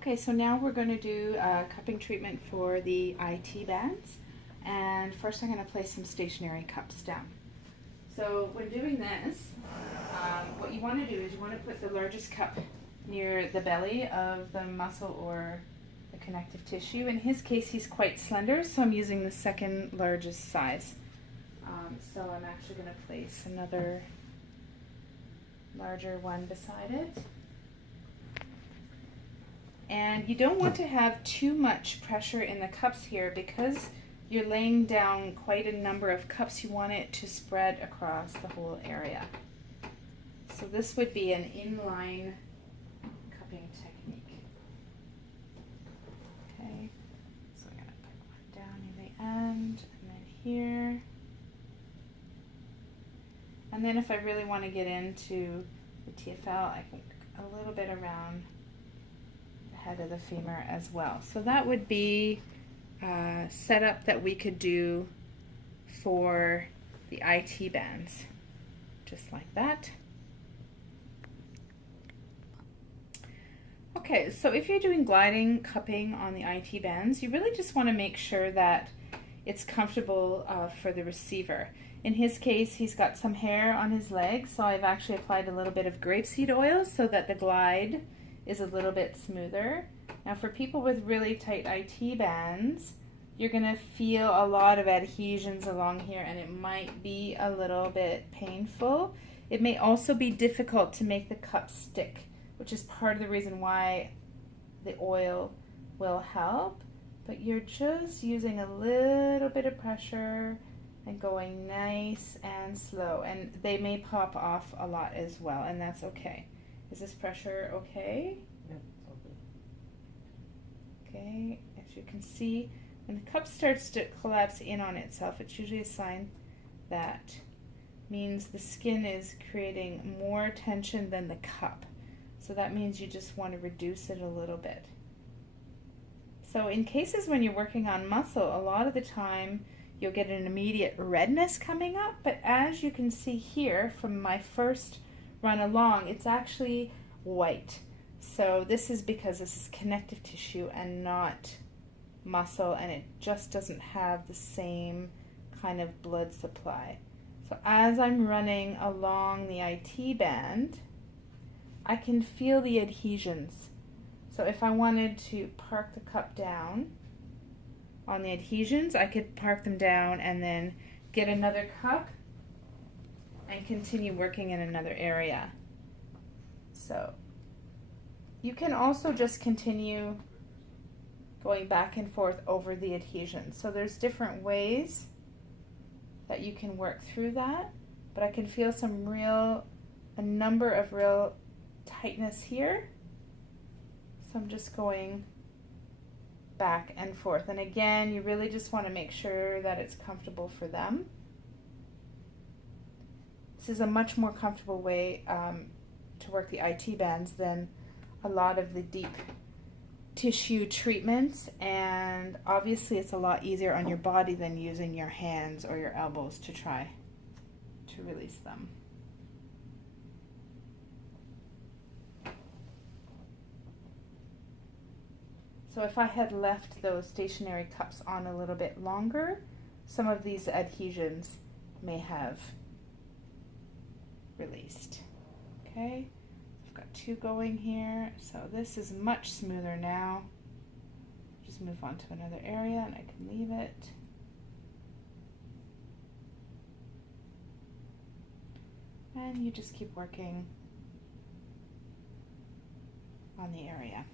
Okay, so now we're going to do a cupping treatment for the IT bands. And first I'm going to place some stationary cups down. So when doing this, what you want to do is you want to put the largest cup near the belly of the muscle or the connective tissue. In his case, he's quite slender, so I'm using the second largest size. So I'm actually going to place another larger one beside it. And you don't want to have too much pressure in the cups here because you're laying down quite a number of cups. You want it to spread across the whole area. So this would be an inline cupping technique. Okay, so I'm going to put one down near the end and then here. And then if I really want to get into the TFL, I can a little bit around head of the femur as well. So that would be a setup that we could do for the IT bands, just like that. Okay, so if you're doing gliding cupping on the IT bands, you really just want to make sure that it's comfortable for the receiver. In his case, he's got some hair on his legs, so I've actually applied a little bit of grapeseed oil so that the glide is a little bit smoother. Now for people with really tight IT bands, you're going to feel a lot of adhesions along here and it might be a little bit painful. It may also be difficult to make the cup stick, which is part of the reason why the oil will help. But you're just using a little bit of pressure and going nice and slow. And they may pop off a lot as well, and that's okay. Is this pressure okay? Yeah, it's all good. Okay, as you can see, when the cup starts to collapse in on itself, it's usually a sign that means the skin is creating more tension than the cup. So that means you just want to reduce it a little bit. So in cases when you're working on muscle, a lot of the time you'll get an immediate redness coming up, but as you can see here from my first run along, it's actually white. So this is because this is connective tissue and not muscle, and it just doesn't have the same kind of blood supply. So as I'm running along the IT band, I can feel the adhesions. So if I wanted to park the cup down on the adhesions, I could park them down and then get another cup and continue working in another area. So you can also just continue going back and forth over the adhesions. So there's different ways that you can work through that, but I can feel a number of real tightness here. So I'm just going back and forth. And again, you really just want to make sure that it's comfortable for them. This is a much more comfortable way to work the IT bands than a lot of the deep tissue treatments, and obviously it's a lot easier on your body than using your hands or your elbows to try to release them. So if I had left those stationary cups on a little bit longer, some of these adhesions may have released. Okay, I've got two going here, so this is much smoother now. Just move on to another area and I can leave it. And you just keep working on the area.